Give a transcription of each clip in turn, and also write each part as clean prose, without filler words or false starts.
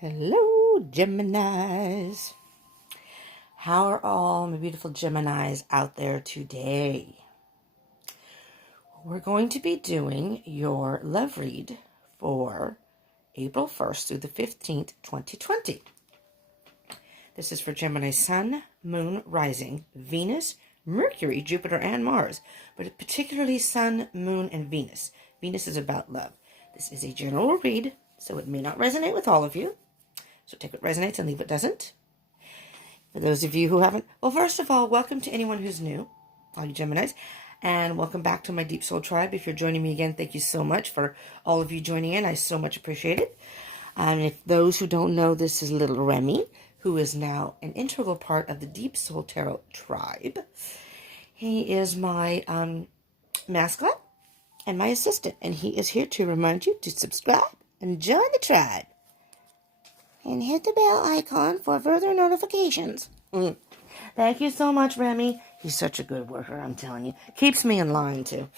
Hello, Geminis. How are all my beautiful Geminis out there today? We're going to be doing your love read for April 1st through the 15th, 2020. This is for Gemini Sun, Moon, Rising, Venus, Mercury, Jupiter, and Mars, but particularly Sun, Moon, and Venus. Venus is about love. This is a general read, so it may not resonate with all of you. So take what resonates and leave what doesn't. For those of you who haven't, well, first of all, welcome to anyone who's new, all you Geminis, and welcome back to my Deep Soul Tribe. If you're joining me again, thank you so much for all of you joining in. I so much appreciate it. And if those who don't know, this is little Remy, who is now an integral part of the Deep Soul Tarot Tribe. He is my mascot and my assistant, and he is here to remind you to subscribe and join the tribe. And hit the bell icon for further notifications. Thank you so much, Remy. He's such a good worker, I'm telling you. Keeps me in line, too.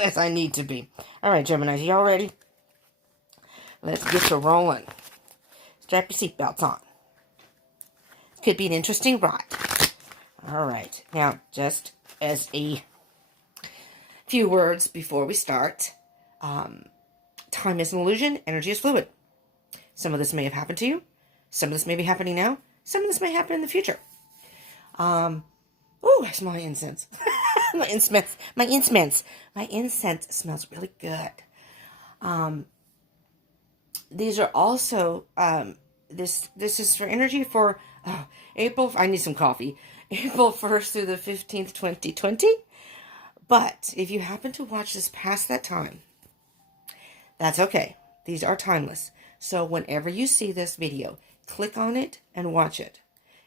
As I need to be. All right, Geminis, y'all ready? Let's get to rolling. Strap your seatbelts on. Could be an interesting ride. All right. Now, just as a few words before we start. Time is an illusion. Energy is fluid. Some of this may have happened to you. Some of this may be happening now. Some of this may happen in the future. I smell my incense. My incense smells really good. These are also, this is for energy for April, I need some coffee. April 1st through the 15th, 2020. But if you happen to watch this past that time, that's okay. These are timeless. So whenever you see this video, click on it and watch it.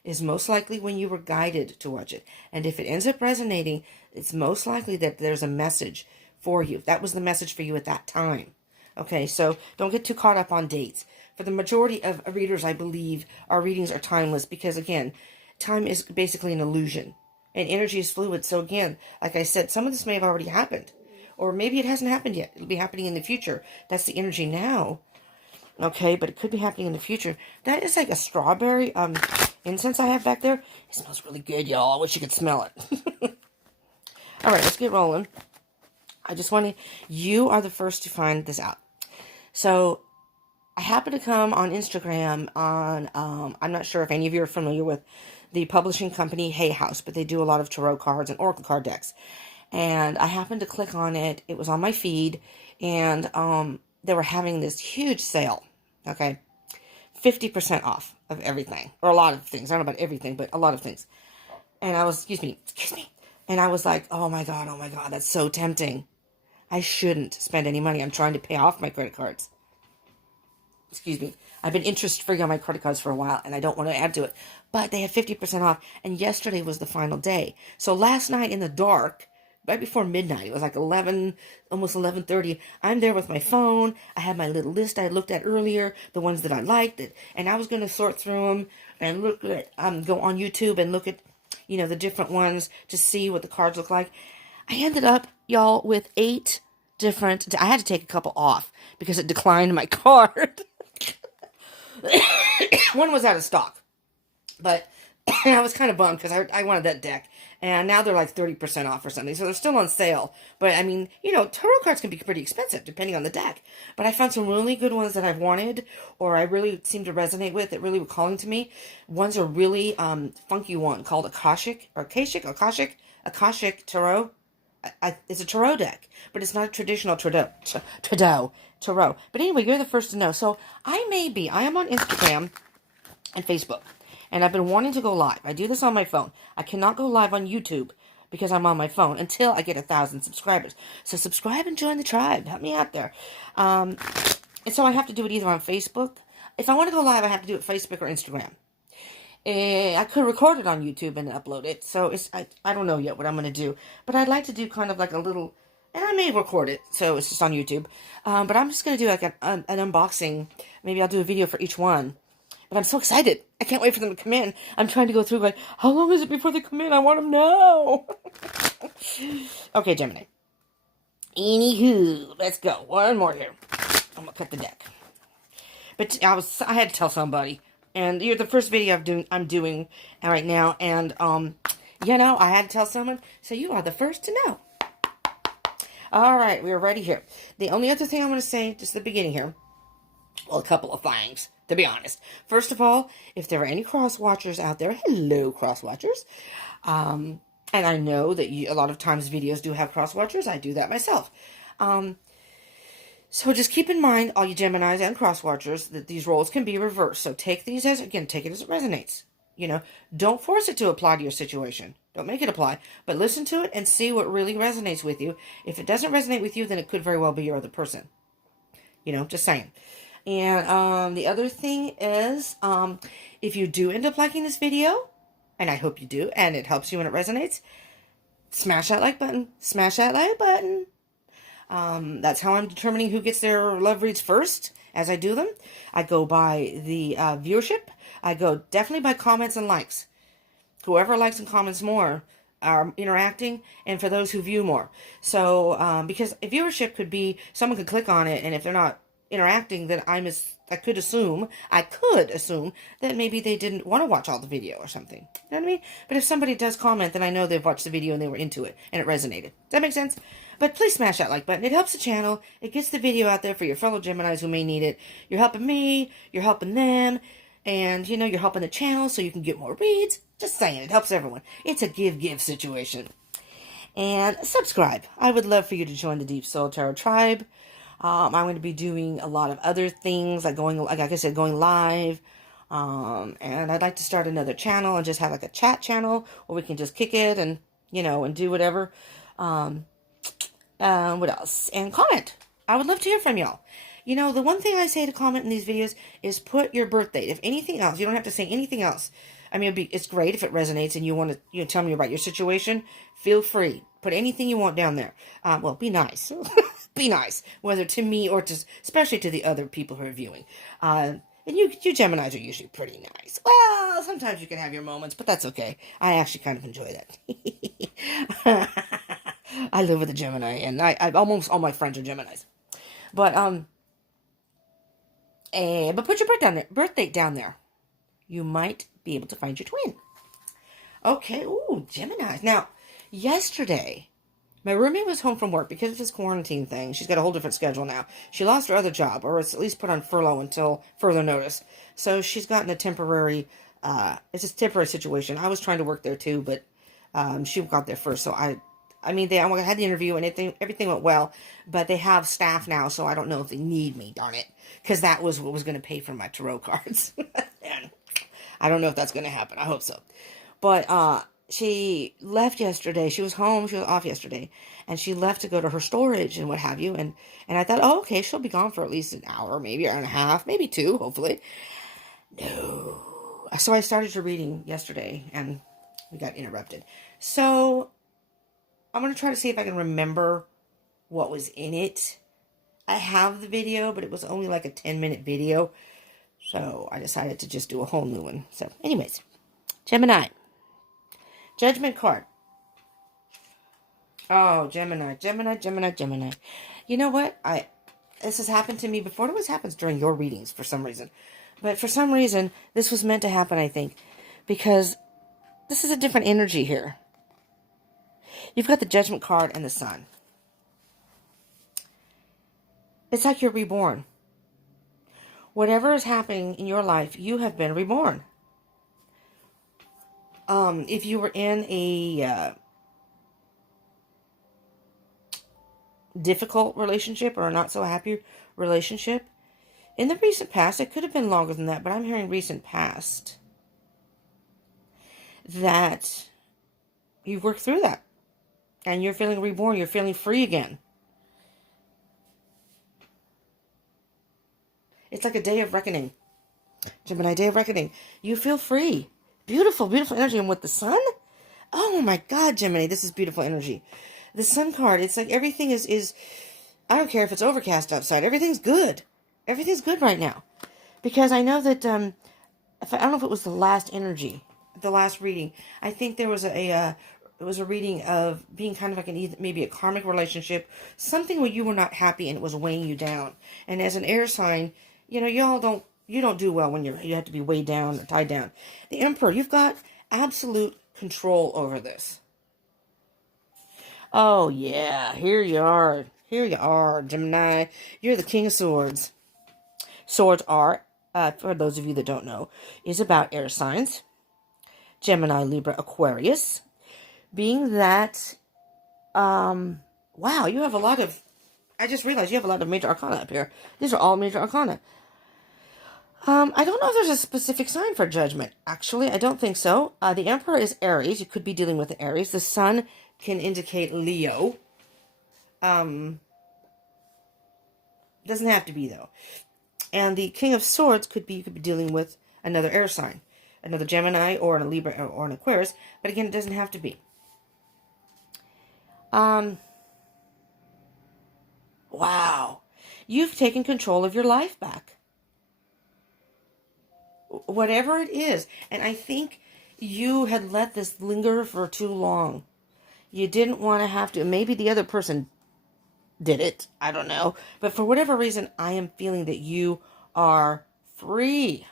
It's most likely when you were guided to watch it. And if it ends up resonating, it's most likely that there's a message for you. That was the message for you at that time. Okay, so don't get too caught up on dates. For the majority of readers, I believe, our readings are timeless because, again, time is basically an illusion. And energy is fluid. So, again, like I said, some of this may have already happened. Or maybe it hasn't happened yet. It'll be happening in the future. That's the energy now. Okay, but it could be happening in the future. That is like a strawberry incense I have back there. It smells really good, y'all. I wish you could smell it. All right, let's get rolling. I just want to... You are the first to find this out. So, I happen to come on Instagram on... I'm not sure if any of you are familiar with the publishing company Hay House, but they do a lot of tarot cards and oracle card decks. And I happened to click on it. It was on my feed. And they were having this huge sale. Okay, 50% off of everything, or a lot of things. I don't know about everything, but a lot of things. And I was, excuse me. And I was like, oh my God, that's so tempting. I shouldn't spend any money. I'm trying to pay off my credit cards. Excuse me. I've been interest-free on my credit cards for a while, and I don't want to add to it. But they have 50% off, and yesterday was the final day. So last night in the dark, right before midnight, it was like 11, almost 11:30. I'm there with my phone. I had my little list I had looked at earlier, the ones that I liked, and I was going to sort through them and look at, go on YouTube and look at, the different ones to see what the cards look like. I ended up, y'all, with 8 different. I had to take a couple off because it declined my card. One was out of stock, but I was kind of bummed because I wanted that deck. And now they're like 30% off or something. So they're still on sale. But I mean, tarot cards can be pretty expensive depending on the deck. But I found some really good ones that I've wanted or I really seem to resonate with that really were calling to me. One's a really funky one called Akashic Tarot. It's a tarot deck, but it's not a traditional tarot. But anyway, you're the first to know. So I am on Instagram and Facebook. And I've been wanting to go live. I do this on my phone. I cannot go live on YouTube because I'm on my phone until I get 1,000 subscribers. So subscribe and join the tribe. Help me out there. And so I have to do it either on Facebook. If I want to go live, I have to do it Facebook or Instagram. I could record it on YouTube and upload it. So I don't know yet what I'm going to do. But I'd like to do kind of like a little... And I may record it, so it's just on YouTube. But I'm just going to do like an unboxing. Maybe I'll do a video for each one. But I'm so excited. I can't wait for them to come in. I'm trying to go through like, how long is it before they come in? I want them now. Okay, Gemini. Anywho, let's go. One more here. I'm going to cut the deck. But I had to tell somebody. And you're the first video I'm doing right now. And, you know, I had to tell someone. So you are the first to know. All right, we're ready here. The only other thing I want to say, just the beginning here. Well, a couple of things, to be honest. First of all, if there are any cross-watchers out there, hello, cross-watchers. And I know that a lot of times videos do have cross-watchers. I do that myself. So just keep in mind, all you Geminis and cross-watchers, that these roles can be reversed. So take these as, again, take it as it resonates. You know, don't force it to apply to your situation. Don't make it apply. But listen to it and see what really resonates with you. If it doesn't resonate with you, then it could very well be your other person. You know, just saying. And the other thing is, if you do end up liking this video, and I hope you do, and it helps you and it resonates, smash that like button. Smash that like button. That's how I'm determining who gets their love reads first as I do them. I go by the viewership. I go definitely by comments and likes. Whoever likes and comments more are interacting, and for those who view more. So, because a viewership could be, someone could click on it, and if they're not interacting, then I could assume that maybe they didn't want to watch all the video or something. You know what I mean? But if somebody does comment, then I know they've watched the video and they were into it and it resonated. Does that make sense? But please smash that like button. It helps the channel. It gets the video out there for your fellow Geminis who may need it. You're helping me. You're helping them. And, you know, you're helping the channel so you can get more reads. Just saying. It helps everyone. It's a give-give situation. And subscribe. I would love for you to join the Deep Soul Tarot Tribe. I'm going to be doing a lot of other things, like I said, going live. And I'd like to start another channel and just have like a chat channel where we can just kick it and, you know, and do whatever. What else? And comment. I would love to hear from y'all. You know, the one thing I say to comment in these videos is put your birth date. If anything else, you don't have to say anything else. I mean, it's great if it resonates and you want to tell me about your situation. Feel free. Put anything you want down there. Well, be nice. Be nice, whether to me or especially to the other people who are viewing. And you Geminis are usually pretty nice. Well, sometimes you can have your moments, but that's okay. I actually kind of enjoy that. I live with a Gemini, and I almost all my friends are Geminis. But put your birth date down there. You might be able to find your twin. Okay, ooh, Geminis. Now, yesterday, my roommate was home from work because of this quarantine thing. She's got a whole different schedule now. She lost her other job, or it's at least put on furlough until further notice. So she's gotten a temporary, it's a temporary situation. I was trying to work there too, but she got there first. So I had the interview and everything went well, but they have staff now, so I don't know if they need me, darn it. Because that was what was going to pay for my tarot cards. And I don't know if that's going to happen. I hope so. But, she left yesterday. She was home. She was off yesterday. And she left to go to her storage and what have you. And I thought, oh, okay, she'll be gone for at least an hour, maybe an hour and a half, maybe two, hopefully. No. So I started her reading yesterday and we got interrupted. So I'm going to try to see if I can remember what was in it. I have the video, but it was only like a 10-minute video. So I decided to just do a whole new one. So anyways, Gemini. Judgment card. Oh, Gemini. You know what? This has happened to me before. It always happens during your readings for some reason. But for some reason, this was meant to happen, I think. Because this is a different energy here. You've got the Judgment card and the Sun. It's like you're reborn. Whatever is happening in your life, you have been reborn. If you were in a difficult relationship or a not so happy relationship, in the recent past, it could have been longer than that, but I'm hearing recent past, that you've worked through that and you're feeling reborn, you're feeling free again. It's like a day of reckoning. Gemini, day of reckoning. You feel free. Beautiful, beautiful energy. And with the Sun? Oh my God, Gemini, this is beautiful energy. The Sun card, it's like everything is I don't care if it's overcast outside. Everything's good. Everything's good right now. Because I know that, I don't know if it was the last energy, the last reading. I think there was it was a reading of being kind of like maybe a karmic relationship. Something where you were not happy and it was weighing you down. And as an air sign, You know, you don't do well when you have to be weighed down or tied down. The Emperor, you've got absolute control over this. Oh, yeah, here you are. Here you are, Gemini. You're the King of Swords. Swords are, for those of you that don't know, is about air signs. Gemini, Libra, Aquarius. Being that, wow, you have a lot of, I just realized you have a lot of major arcana up here. These are all major arcana. I don't know if there's a specific sign for judgment. Actually, I don't think so. The Emperor is Aries. You could be dealing with the Aries. The Sun can indicate Leo. Doesn't have to be, though. And the King of Swords could be dealing with another air sign. Another Gemini or a Libra or an Aquarius. But again, it doesn't have to be. Wow. You've taken control of your life back. Whatever it is. And I think you had let this linger for too long. You didn't want to have to. Maybe the other person did it. I don't know. But for whatever reason, I am feeling that you are free.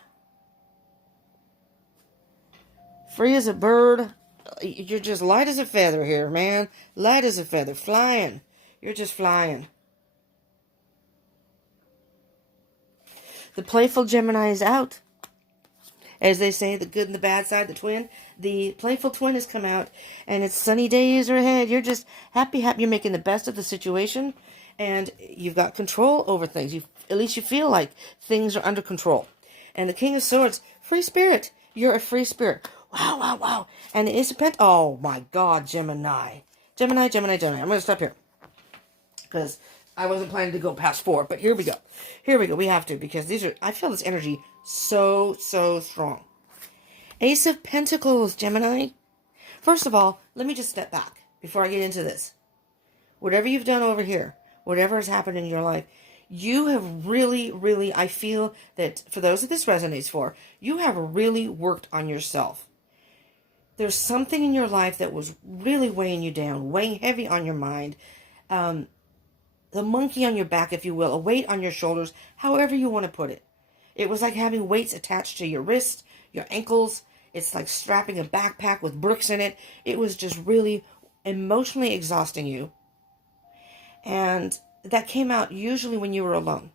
Free as a bird. You're just light as a feather here, man. Light as a feather. Flying. You're just flying. The playful Gemini is out. As they say, the good and the bad side, the twin. The playful twin has come out, and it's sunny days are ahead. You're just happy. You're making the best of the situation, and you've got control over things. At least you feel like things are under control. And the King of Swords, free spirit. You're a free spirit. Wow, wow, wow. And the Ace of Pentacles. Oh, my God, Gemini. Gemini. I'm going to stop here, because I wasn't planning to go past 4, but here we go. We have to, because I feel this energy so strong. Ace of Pentacles, Gemini. First of all, let me just step back before I get into this. Whatever you've done over here, whatever has happened in your life, you have really, I feel that for those that this resonates for, you have really worked on yourself. There's something in your life that was really weighing you down, weighing heavy on your mind. The monkey on your back, if you will, a weight on your shoulders, however you want to put it. It was like having weights attached to your wrists, your ankles. It's like strapping a backpack with bricks in it. It was just really emotionally exhausting you. And that came out usually when you were alone.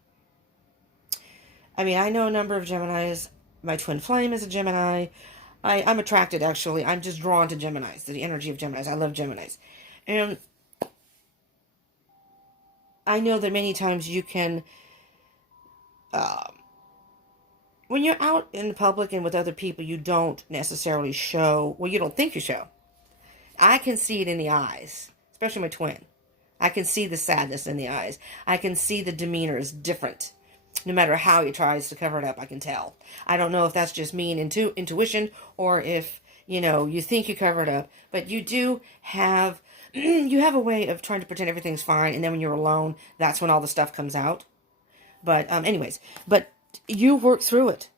I mean, I know a number of Geminis. My twin flame is a Gemini. I'm attracted, actually. I'm just drawn to Geminis, the energy of Geminis. I love Geminis. And I know that many times you can, when you're out in the public and with other people, you don't necessarily show, well, you don't think you show. I can see it in the eyes, especially my twin. I can see the sadness in the eyes. I can see the demeanor is different. No matter how he tries to cover it up, I can tell. I don't know if that's just me and intuition, or if, you think you cover it up. But you do have, you have a way of trying to pretend everything's fine, and then when you're alone, that's when all the stuff comes out. But anyways, but you work through it.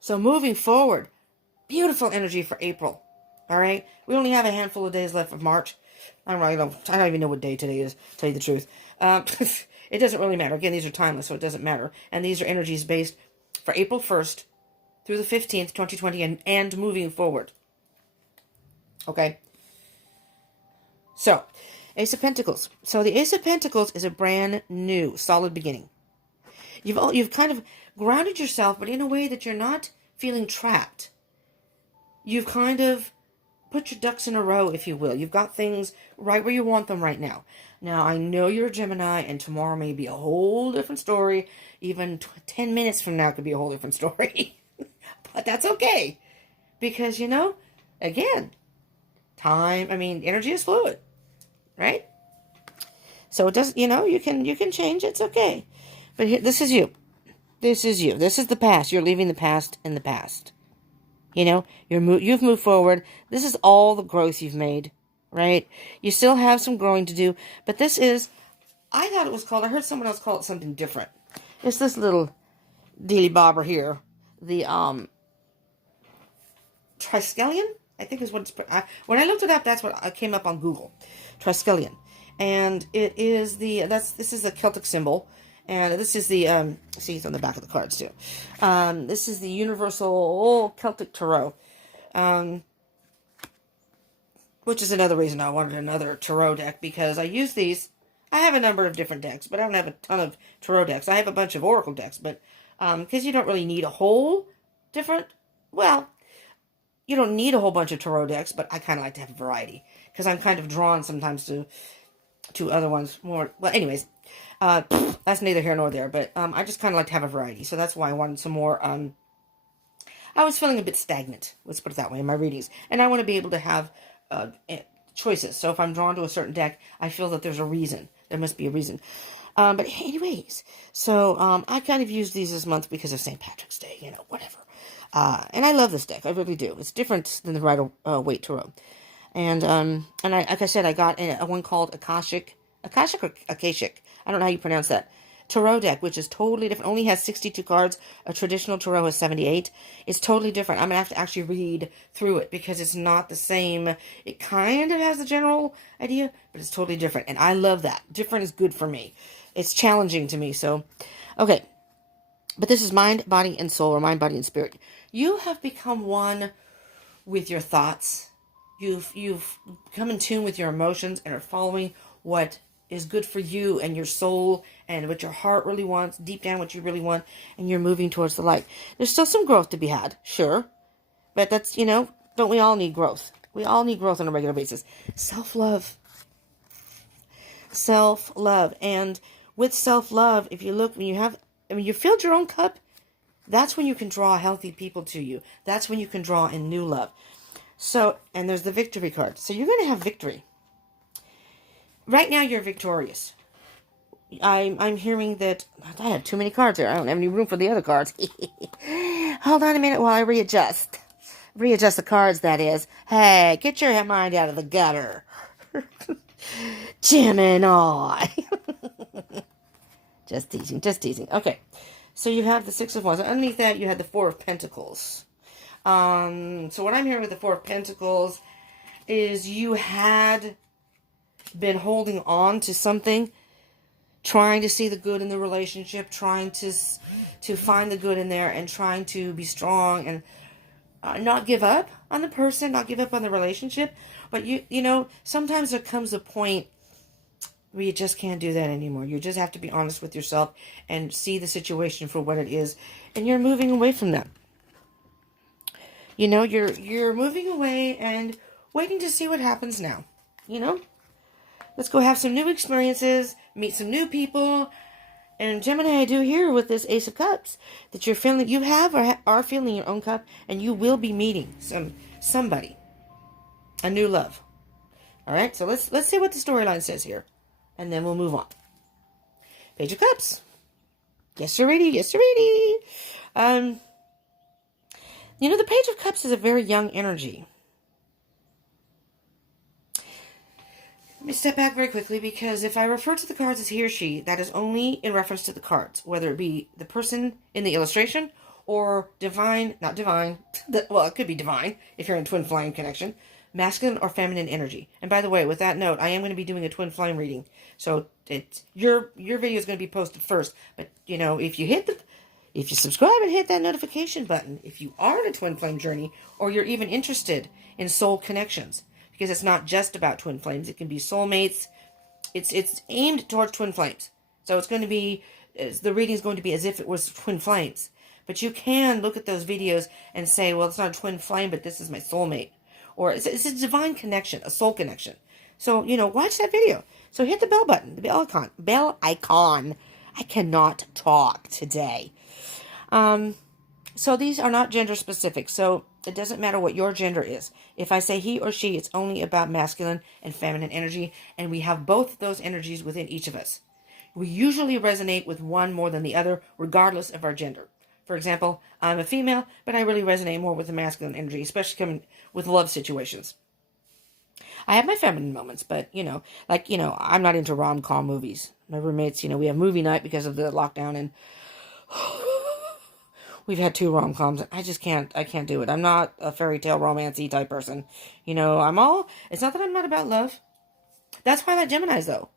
So moving forward, beautiful energy for April. All right? We only have a handful of days left of March. I don't even know what day today is, to tell you the truth. It doesn't really matter. Again, these are timeless, so it doesn't matter. And these are energies based for April 1st through the 15th, 2020, and moving forward. Okay? So, Ace of Pentacles. So the Ace of Pentacles is a brand new, solid beginning. You've kind of grounded yourself, but in a way that you're not feeling trapped. You've kind of put your ducks in a row, if you will. You've got things right where you want them right now. Now, I know you're a Gemini, and tomorrow may be a whole different story. Even 10 minutes from now could be a whole different story. But that's okay. Because, again, energy is fluid. Right? So it does, you can change. It's okay. But here, this is you. This is you. This is the past. You're leaving the past in the past. You've moved forward. This is all the growth you've made, right? You still have some growing to do, but this is, I heard someone else call it something different. It's this little dealy bobber here. The, triskelion, I think is what it's, when I looked it up, that's what came up on Google. Triskelion. And it is this is a Celtic symbol, And this is the, see, it's on the back of the cards too. This is the Universal Celtic Tarot. Which is another reason I wanted another tarot deck, because I use these. I have a number of different decks, but I don't have a ton of tarot decks. I have a bunch of oracle decks, but because you don't really need a whole different, well, you don't need a whole bunch of tarot decks, but I kind of like to have a variety, because I'm kind of drawn sometimes to other ones more. Well, anyways, that's neither here nor there, but I just kind of like to have a variety, so that's why I wanted some more. I was feeling a bit stagnant, let's put it that way, in my readings, and I want to be able to have choices. So if I'm drawn to a certain deck, I feel that there's a reason. There must be a reason. But anyways, so I kind of used these this month because of St. Patrick's Day, you know, whatever. And I love this deck. I really do. It's different than the Rider-Waite Tarot. And like I said, I got a one called Akashic or Akashic. I don't know how you pronounce that. Tarot deck, which is totally different. Only has 62 cards. A traditional tarot has 78. It's totally different. I'm going to have to actually read through it because it's not the same. It kind of has the general idea, but it's totally different. And I love that. Different is good for me. It's challenging to me. So, okay. But this is mind, body, and soul, or mind, body, and spirit. You have become one with your thoughts. You've come in tune with your emotions and are following what is good for you and your soul and what your heart really wants, deep down what you really want, and you're moving towards the light. There's still some growth to be had, sure. But that's, you know, don't we all need growth? We all need growth on a regular basis. Self-love. Self-love. And with self-love, if you look, when you filled your own cup, that's when you can draw healthy people to you. That's when you can draw in new love. So, and there's the victory card. So you're going to have victory. Right now, you're victorious. I'm hearing that I have too many cards here. I don't have any room for the other cards. Hold on a minute while I readjust. Readjust the cards, that is. Hey, get your mind out of the gutter. Gemini. Just teasing, just teasing. Okay, so you have the Six of Wands. Underneath that, you had the Four of Pentacles. So what I'm hearing with the Four of Pentacles is you had been holding on to something, trying to see the good in the relationship, trying to find the good in there, and trying to be strong and not give up on the person, not give up on the relationship. But you know, sometimes there comes a point where you just can't do that anymore. You just have to be honest with yourself and see the situation for what it is, and you're moving away from that. You know, you're moving away and waiting to see what happens now. You know? Let's go have some new experiences, meet some new people. And Gemini, I do here with this Ace of Cups that you're feeling, you have or are feeling your own cup, and you will be meeting somebody, a new love. All right, so let's see what the storyline says here, and then we'll move on. Page of Cups. Yes, sirree, yes, sirree. You know, the Page of Cups is a very young energy. Let me step back very quickly, because if I refer to the cards as he or she, that is only in reference to the cards, whether it be the person in the illustration or divine, not divine, well, it could be divine if you're in twin flame connection, masculine or feminine energy. And by the way, with that note, I am going to be doing a twin flame reading. So your video is going to be posted first. But, you know, if you subscribe and hit that notification button, if you are in a twin flame journey, or you're even interested in soul connections, because it's not just about twin flames. It can be soulmates. It's aimed towards twin flames. So it's going to be, the reading is going to be as if it was twin flames. But you can look at those videos and say, well, it's not a twin flame, but this is my soulmate. Or it's a divine connection, a soul connection. So, you know, watch that video. So hit the bell button, the bell icon. Bell icon. I cannot talk today. So these are not gender specific. So it doesn't matter what your gender is. If I say he or she, it's only about masculine and feminine energy, and we have both those energies within each of us. We usually resonate with one more than the other, regardless of our gender. For example, I'm a female, but I really resonate more with the masculine energy, especially coming with love situations. I have my feminine moments, but, you know, like, you know, I'm not into rom-com movies. My roommates, you know, we have movie night because of the lockdown, and we've had 2 rom-coms. I can't do it. I'm not a fairy tale romance-y type person. You know, it's not that I'm not about love. That's why I like Geminis, though.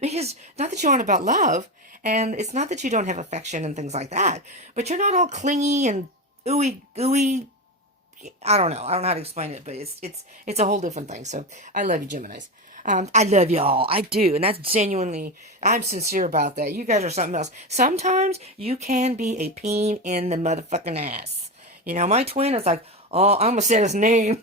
Because not that you aren't about love, And it's not that you don't have affection and things like that, but you're not all clingy and ooey gooey. I don't know. I don't know how to explain it, but it's a whole different thing. So I love you, Geminis. I love y'all. I do. And that's genuinely, I'm sincere about that. You guys are something else. Sometimes you can be a pain in the motherfucking ass. You know, my twin is like, oh, I'm gonna say his name.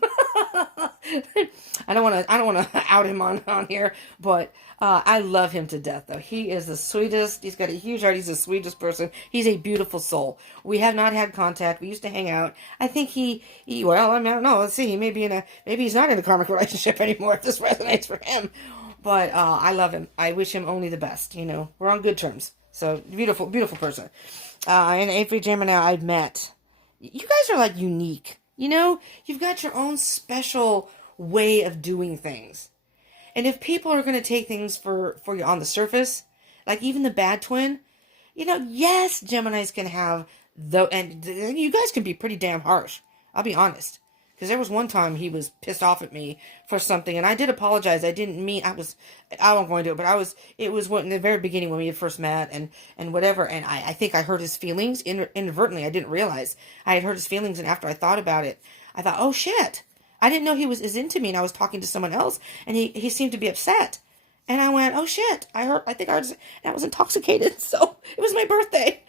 I don't want to out him on here, but I love him to death. Though he is the sweetest. He's got a huge heart. He's the sweetest person. He's a beautiful soul. We have not had contact. We used to hang out. I think well, I mean, I don't know. Let's see. Maybe he's not in a karmic relationship anymore. If this resonates for him, but I love him. I wish him only the best. You know, we're on good terms. So beautiful, beautiful person. And Avery Gemini I've met. You guys are like unique. You know, you've got your own special way of doing things. And if people are going to take things for you on the surface, like even the bad twin, you know, yes, Geminis can have and you guys can be pretty damn harsh. I'll be honest. Because there was one time he was pissed off at me for something, and I did apologize. I didn't mean, I won't go into it, but it was in the very beginning when we had first met and whatever, and I think I hurt his feelings inadvertently. I didn't realize I had hurt his feelings, and after I thought about it, I thought, oh shit, I didn't know he was as into me, and I was talking to someone else, and he seemed to be upset. And I went, oh shit, I was intoxicated, so it was my birthday.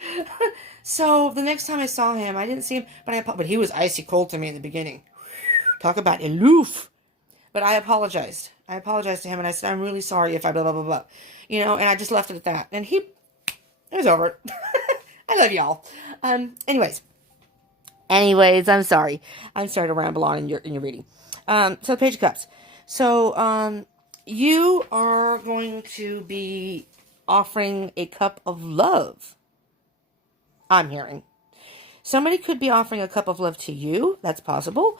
So the next time I saw him, I didn't see him, but he was icy cold to me in the beginning. Talk about aloof. But I apologized. I apologized to him, and I said, I'm really sorry if I blah, blah, blah, blah. You know, and I just left it at that. And it was over. I love y'all. Anyways, I'm sorry. I'm sorry to ramble on in your reading. So the Page of Cups. So, you are going to be offering a cup of love. I'm hearing. Somebody could be offering a cup of love to you. That's possible.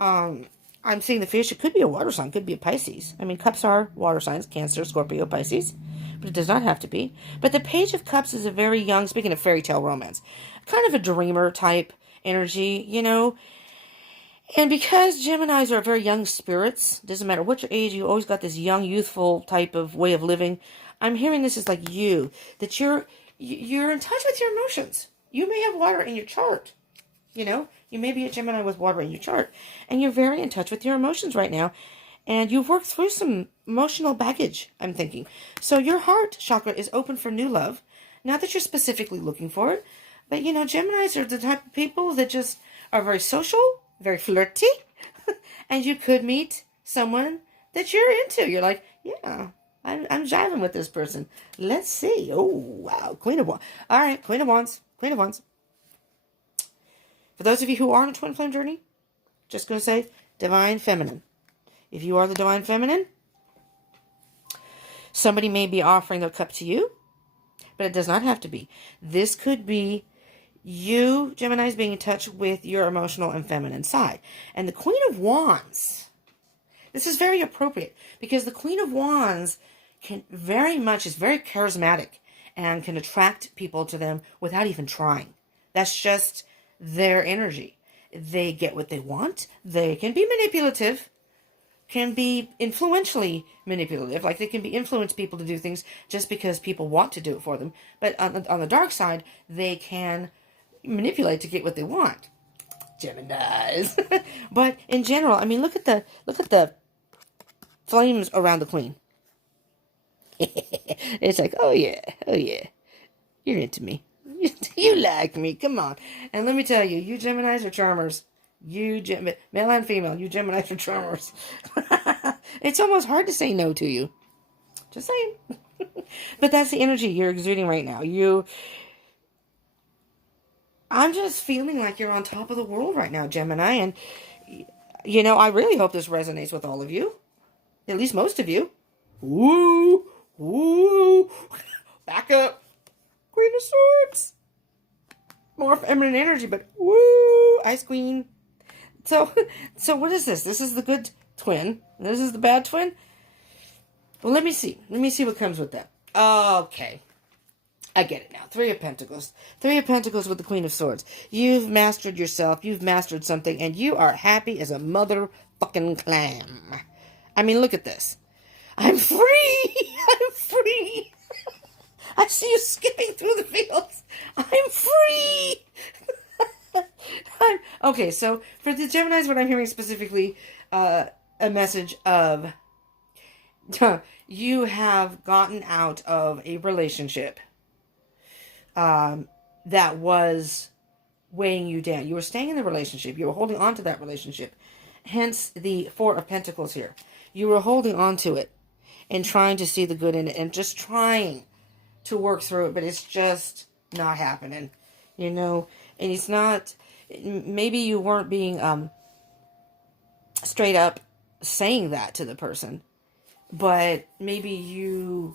I'm seeing the fish. It could be a water sign. Could be a Pisces. I mean, cups are water signs. Cancer, Scorpio, Pisces. But it does not have to be. But the Page of Cups is a very young, speaking of fairy tale romance, kind of a dreamer type energy, you know. And because Geminis are very young spirits, doesn't matter what your age, you always got this young, youthful type of way of living. I'm hearing this is like you, that you're in touch with your emotions. You may have water in your chart. You know, you may be a Gemini with water in your chart, and you're very in touch with your emotions right now, and you've worked through some emotional baggage, I'm thinking. So your heart chakra is open for new love. Not that you're specifically looking for it, but, you know, Geminis are the type of people that just are very social, very flirty, and you could meet someone that you're into. You're like, yeah, I'm jiving with this person. Let's see. Oh, wow. Queen of Wands. All right, Queen of Wands. Queen of Wands. For those of you who are on a twin flame journey, just going to say Divine Feminine. If you are the Divine Feminine, somebody may be offering their cup to you, but it does not have to be. This could be you, Geminis, being in touch with your emotional and feminine side. And the Queen of Wands, this is very appropriate because the Queen of Wands is very charismatic and can attract people to them without even trying. That's just their energy. They get what they want. They can be manipulative, can be influentially manipulative. Like they can influence people to do things just because people want to do it for them. But on the dark side, they can manipulate to get what they want. Geminis. But in general, I mean, look at the flames around the Queen. It's like, oh yeah, you're into me. You like me, come on. And let me tell you, you Geminis are charmers. Male and female, you Geminis are charmers. It's almost hard to say no to you. Just saying. But that's the energy you're exuding right now. I'm just feeling like you're on top of the world right now, Gemini. And, you know, I really hope this resonates with all of you. At least most of you. Woo! Woo! Back up. Queen of Swords. More feminine energy, but woo! Ice Queen. So what is this? This is the good twin. This is the bad twin. Well, let me see. Let me see what comes with that. Okay. I get it now. Three of Pentacles. Three of Pentacles with the Queen of Swords. You've mastered yourself. You've mastered something. And you are happy as a motherfucking clam. I mean, look at this. I'm free. I'm free. I see you skipping through the fields. I'm free. Okay, so for the Geminis, what I'm hearing specifically, a message of you have gotten out of a relationship that was weighing you down. You were staying in the relationship. You were holding on to that relationship. Hence the Four of Pentacles here. You were holding on to it and trying to see the good in it and just trying to work through it, but it's just not happening, you know. And it's not, maybe you weren't being straight up saying that to the person, but maybe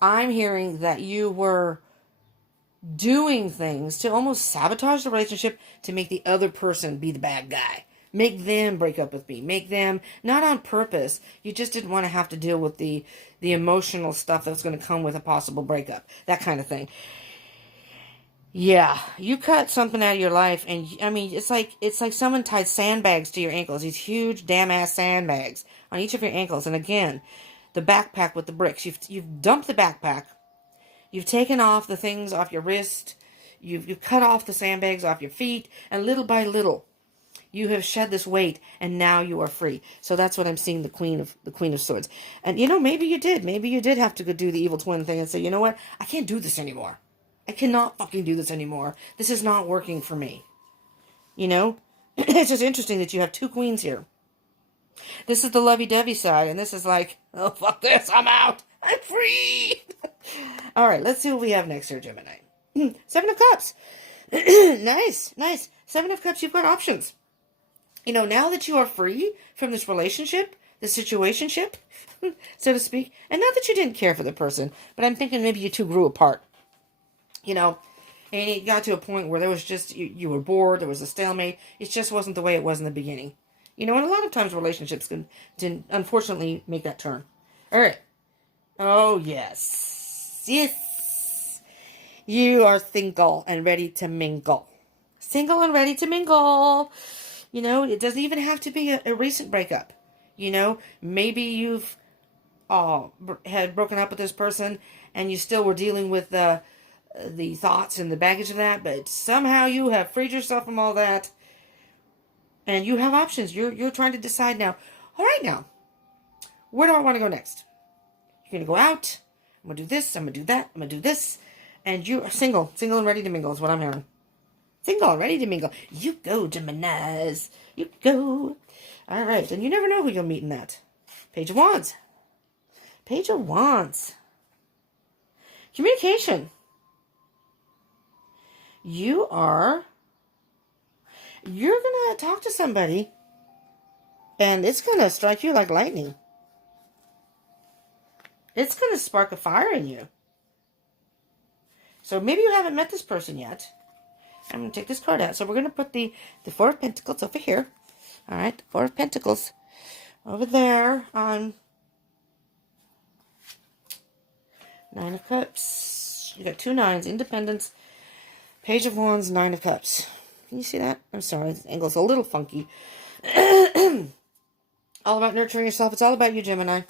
I'm hearing that you were doing things to almost sabotage the relationship to make the other person be the bad guy. Make them break up with me. Make them, not on purpose. You just didn't want to have to deal with the emotional stuff that's going to come with a possible breakup. That kind of thing. Yeah, you cut something out of your life, and I mean, it's like someone tied sandbags to your ankles. These huge damn ass sandbags on each of your ankles. And again, the backpack with the bricks. You've dumped the backpack. You've taken off the things off your wrist. You've cut off the sandbags off your feet, and little by little, you have shed this weight, and now you are free. So that's what I'm seeing, the Queen of Swords. And you know, maybe you did have to go do the evil twin thing and say, you know what, I can't do this anymore. I cannot fucking do this anymore. This is not working for me. You know, it's just interesting that you have two queens here. This is the lovey-dovey side, and this is like, oh fuck this, I'm out, I'm free. All right, let's see what we have next here, Gemini. Seven of Cups. Nice. Seven of Cups, you've got options. You know, now that you are free from this relationship, this situationship, so to speak, and not that you didn't care for the person, but I'm thinking maybe you two grew apart, you know, and it got to a point where there was just, you were bored, there was a stalemate, it just wasn't the way it was in the beginning. You know, and a lot of times relationships can unfortunately make that turn. All right. Oh, yes. Yes. You are single and ready to mingle. Single and ready to mingle. You know, it doesn't even have to be a recent breakup. You know, maybe you've had broken up with this person and you still were dealing with the thoughts and the baggage of that, but somehow you have freed yourself from all that and you have options. You're trying to decide now, all right, now, where do I want to go next? You're going to go out. I'm going to do this. I'm going to do that. I'm going to do this. And you are single and ready to mingle is what I'm hearing. Single and ready to mingle. You go, Geminis. You go. All right. And you never know who you'll meet in that. Page of Wands. Page of Wands. Communication. You're going to talk to somebody, and it's going to strike you like lightning. It's going to spark a fire in you. So maybe you haven't met this person yet. I'm going to take this card out. So we're going to put the Four of Pentacles over here. All right, Four of Pentacles over there on Nine of Cups. You got two nines, Independence, Page of Wands, Nine of Cups. Can you see that? I'm sorry, this angle's a little funky. All about nurturing yourself. It's all about you, Gemini.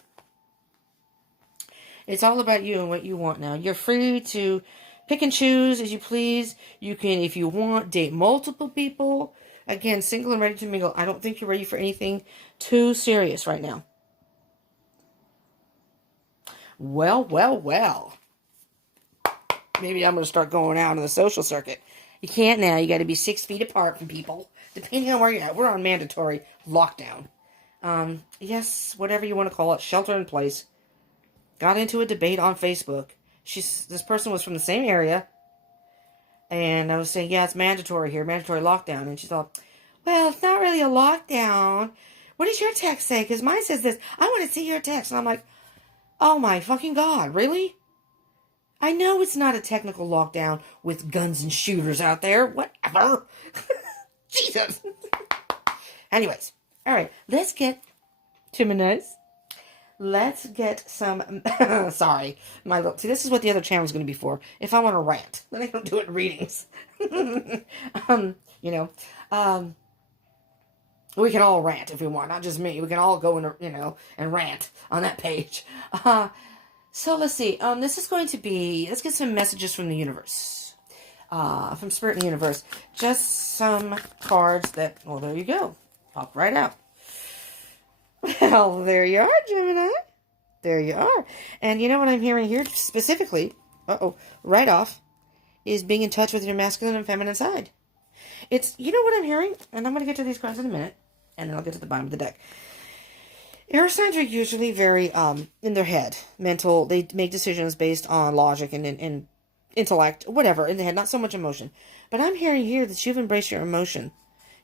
It's all about you and what you want now. You're free to pick and choose as you please. You can, if you want, date multiple people. Again, single and ready to mingle. I don't think you're ready for anything too serious right now. Well. Maybe I'm going to start going out on the social circuit. You can't now. You got to be 6 feet apart from people. Depending on where you're at. We're on mandatory lockdown. Yes, whatever you want to call it. Shelter in place. Got into a debate on Facebook. This person was from the same area. And I was saying, yeah, it's mandatory here. Mandatory lockdown. And she thought, well, it's not really a lockdown. What does your text say? Because mine says this. I want to see your text. And I'm like, oh my fucking God. Really? I know it's not a technical lockdown with guns and shooters out there. Whatever. Jesus. Anyways. All right. Let's get Geminis. Let's get some, sorry, see, this is what the other channel is going to be for. If I want to rant, then I don't do it in readings. We can all rant if we want, not just me. We can all go and, and rant on that page. So let's see. This is going to be, let's get some messages from the universe. From Spirit and the Universe. Just some cards that, well, there you go. Pop right out. Well, there you are, Gemini. There you are. And you know what I'm hearing here specifically, right off, is being in touch with your masculine and feminine side. It's, you know what I'm hearing? And I'm going to get to these cards in a minute. And then I'll get to the bottom of the deck. Air signs are usually very in their head, mental. They make decisions based on logic and intellect, whatever, in the head, not so much emotion. But I'm hearing here that you've embraced your emotion.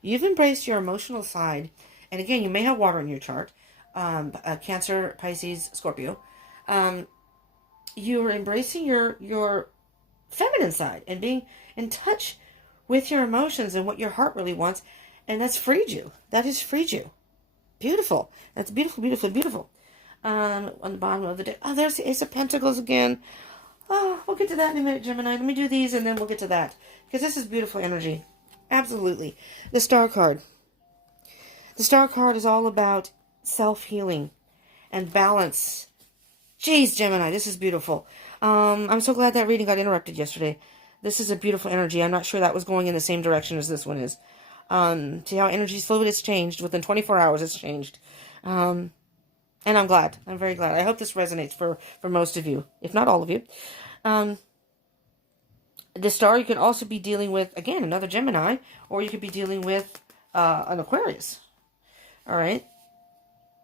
You've embraced your emotional side. And again, you may have water in your chart. Cancer, Pisces, Scorpio. You're embracing your feminine side and being in touch with your emotions and what your heart really wants. And that's freed you. That has freed you. Beautiful. That's beautiful, beautiful, beautiful. On the bottom of the deck. Oh, there's the Ace of Pentacles again. Oh, we'll get to that in a minute, Gemini. Let me do these and then we'll get to that. Because this is beautiful energy. Absolutely. The Star card. The Star card is all about self-healing and balance. Jeez, Gemini, this is beautiful. I'm so glad that reading got interrupted yesterday. This is a beautiful energy. I'm not sure that was going in the same direction as this one is. See how energy's fluid? It's changed. Within 24 hours, it's changed. And I'm glad. I'm very glad. I hope this resonates for most of you, if not all of you. The Star, you could also be dealing with, again, another Gemini, or you could be dealing with an Aquarius. All right?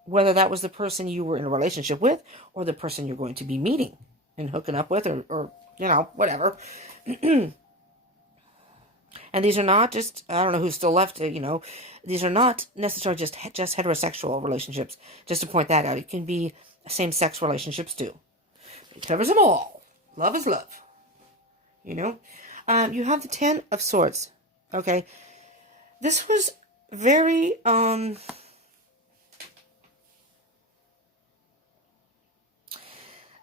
Whether that was the person you were in a relationship with, or the person you're going to be meeting and hooking up with, or whatever. And these are not just, I don't know who's still left, these are not necessarily just heterosexual relationships. Just to point that out, it can be same-sex relationships too. It covers them all. Love is love. You have the Ten of Swords. Okay. This was very,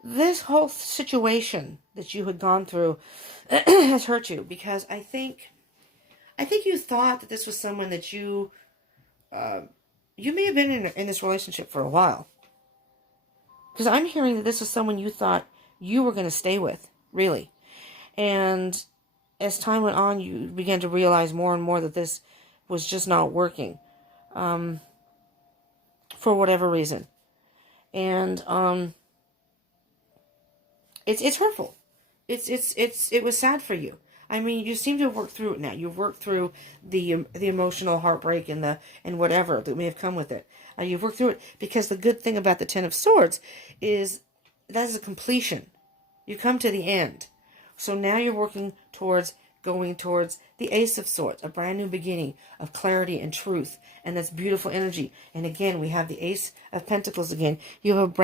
this whole situation that you had gone through has hurt you, because I think you thought that this was someone that you may have been in this relationship for a while. Because I'm hearing that this was someone you thought you were going to stay with, really. And as time went on, you began to realize more and more that this was just not working, for whatever reason. And it's hurtful. It was sad for you. I mean, you seem to have worked through it now. You've worked through the emotional heartbreak and whatever that may have come with it. You've worked through it, because the good thing about the Ten of Swords is that is a completion. You come to the end. So now you're going towards the Ace of Swords, a brand new beginning of clarity and truth, and that's beautiful energy. And again, we have the Ace of Pentacles again. You have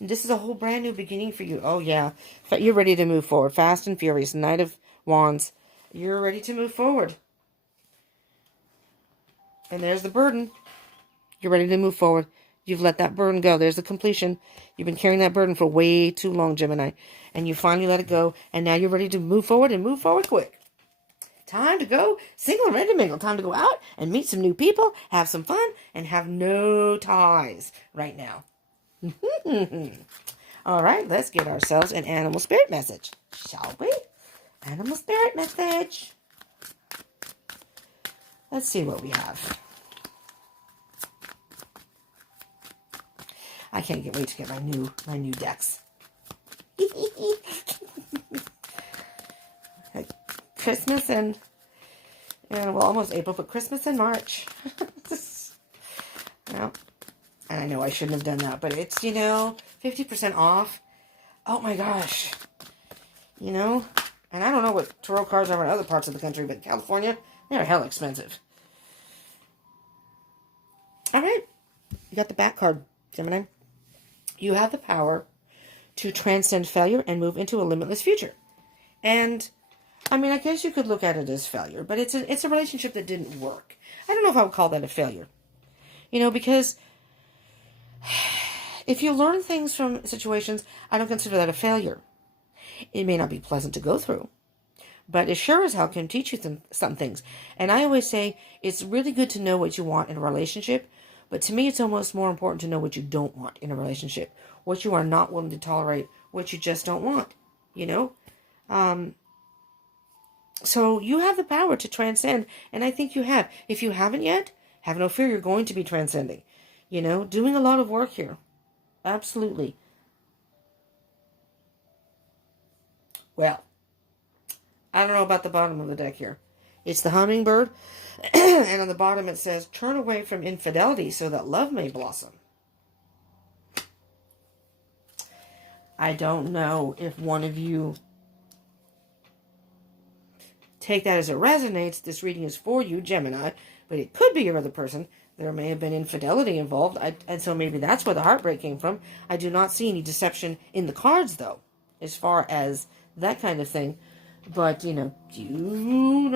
this is a whole brand new beginning for you. Oh yeah, you're ready to move forward, fast and furious. Knight of Wands, you're ready to move forward. And there's the burden. You're ready to move forward. You've let that burden go. There's the completion. You've been carrying that burden for way too long, Gemini. And you finally let it go. And now you're ready to move forward, and move forward quick. Time to go single and ready to mingle. Time to go out and meet some new people, have some fun, and have no ties right now. All right, let's get ourselves an animal spirit message, shall we? Animal spirit message. Let's see what we have. I can't wait to get my new decks. Christmas and well, almost April, but Christmas and March. Well, and I know I shouldn't have done that, but it's 50% off. Oh my gosh, and I don't know what tarot cards are in other parts of the country, but California, they're hell expensive. All right, you got the back card, Gemini. You have the power to transcend failure and move into a limitless future. And I mean, I guess you could look at it as failure, but it's a relationship that didn't work. I don't know if I would call that a failure. Because if you learn things from situations, I don't consider that a failure. It may not be pleasant to go through, but it sure as hell can teach you some things. And I always say it's really good to know what you want in a relationship, but to me it's almost more important to know what you don't want in a relationship, what you are not willing to tolerate, what you just don't want, you know? So you have the power to transcend, and I think you have. If you haven't yet, have no fear, you're going to be transcending. You know, doing a lot of work here. Absolutely. Well, I don't know about the bottom of the deck here. It's the hummingbird, and on the bottom it says, turn away from infidelity so that love may blossom. I don't know if one of you take that as it resonates. This reading is for you, Gemini, but it could be your other person. There may have been infidelity involved, and so maybe that's where the heartbreak came from. I do not see any deception in the cards, though, as far as that kind of thing. But, you know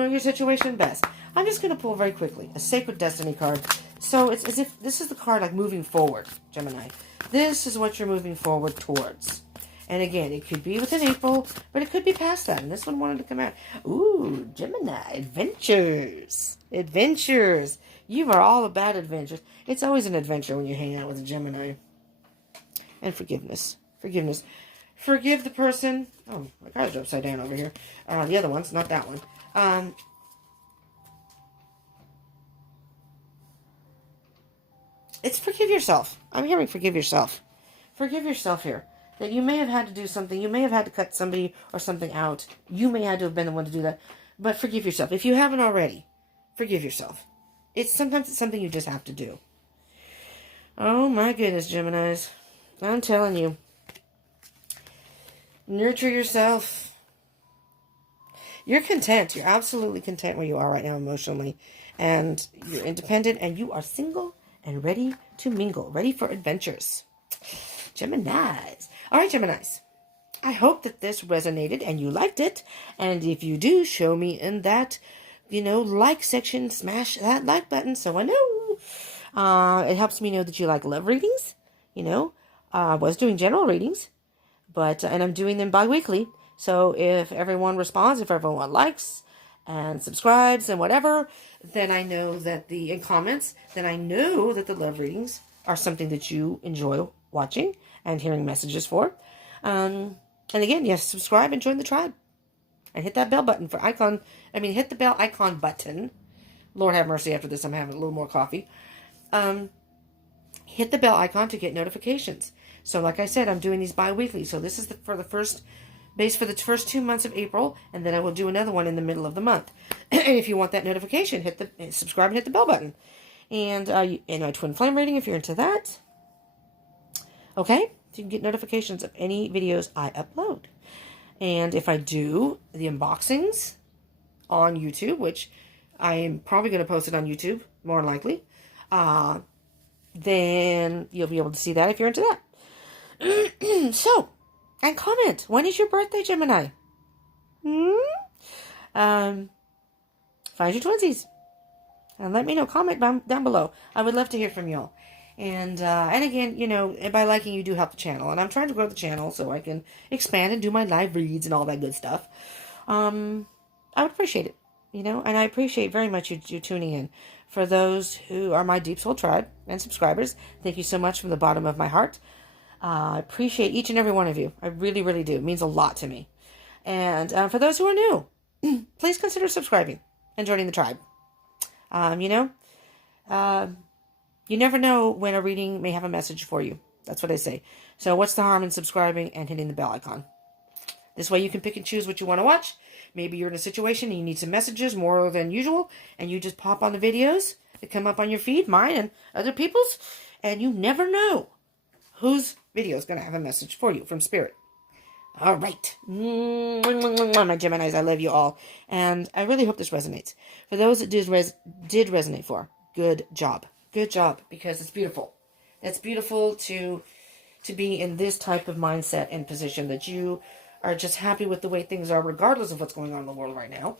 your situation best. I'm just going to pull very quickly a Sacred Destiny card. So it's as if this is the card like moving forward, Gemini. This is what you're moving forward towards. And again, it could be within April, but it could be past that. And this one wanted to come out. Ooh, Gemini, adventures. Adventures. You are all about adventures. It's always an adventure when you hang out with a Gemini. And forgiveness. Forgiveness. Forgive the person. Oh, my cards are upside down over here. The other ones, not that one. It's forgive yourself. I'm hearing forgive yourself. Forgive yourself here. That you may have had to do something. You may have had to cut somebody or something out. You may have to have been the one to do that. But forgive yourself. If you haven't already, forgive yourself. Sometimes it's something you just have to do. Oh my goodness, Geminis. I'm telling you. Nurture yourself. You're content. You're absolutely content where you are right now emotionally. And you're independent and you are single and ready to mingle. Ready for adventures. Geminis. All right, Geminis. I hope that this resonated and you liked it. And if you do, show me in that, like section. Smash that like button so I know. It helps me know that you like love readings. I was doing general readings, and I'm doing them bi-weekly. So if everyone responds, if everyone likes and subscribes and whatever, then I know that in comments, then I know that the love readings are something that you enjoy watching and hearing messages for. And again, yes, subscribe and join the tribe. And hit that bell button hit the bell icon button. Lord have mercy, after this I'm having a little more coffee. Hit the bell icon to get notifications. So like I said, I'm doing these bi-weekly. So this is for the first 2 months of April, and then I will do another one in the middle of the month. And if you want that notification, subscribe and hit the bell button. And a twin flame reading if you're into that. Okay? So you can get notifications of any videos I upload. And if I do the unboxings on YouTube, which I am probably going to post it on YouTube, more than likely, then you'll be able to see that if you're into that. So, and comment. When is your birthday, Gemini? Find your twinsies. And let me know. Comment down below. I would love to hear from y'all. And again, by liking, you do help the channel. And I'm trying to grow the channel so I can expand and do my live reads and all that good stuff. I would appreciate it, and I appreciate very much you tuning in. For those who are my Deep Soul Tribe and subscribers, thank you so much from the bottom of my heart. I appreciate each and every one of you. I really, really do. It means a lot to me. And for those who are new, please consider subscribing and joining the tribe. You never know when a reading may have a message for you. That's what I say. So what's the harm in subscribing and hitting the bell icon? This way you can pick and choose what you want to watch. Maybe you're in a situation and you need some messages more than usual, and you just pop on the videos that come up on your feed, mine and other people's, and you never know whose video is going to have a message for you from Spirit. All right. My Geminis, I love you all. And I really hope this resonates. For those that did resonate for, good job. Good job, because it's beautiful. It's beautiful to be in this type of mindset and position that you are just happy with the way things are, regardless of what's going on in the world right now,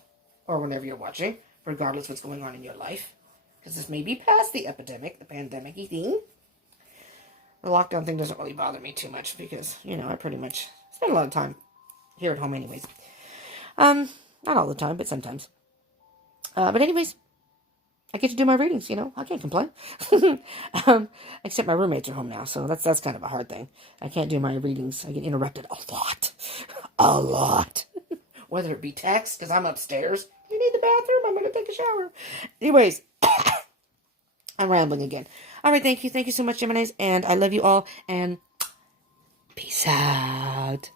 or whenever you're watching, regardless of what's going on in your life. Because this may be past the epidemic, the pandemic-y thing. The lockdown thing doesn't really bother me too much because, I pretty much spend a lot of time here at home anyways. Not all the time, but sometimes. But anyways, I get to do my readings, you know. I can't complain. Except my roommates are home now, so that's kind of a hard thing. I can't do my readings. I get interrupted a lot. A lot. Whether it be text, because I'm upstairs. You need the bathroom? I'm going to take a shower. Anyways, I'm rambling again. All right, thank you. Thank you so much, Geminis. And I love you all. And peace out.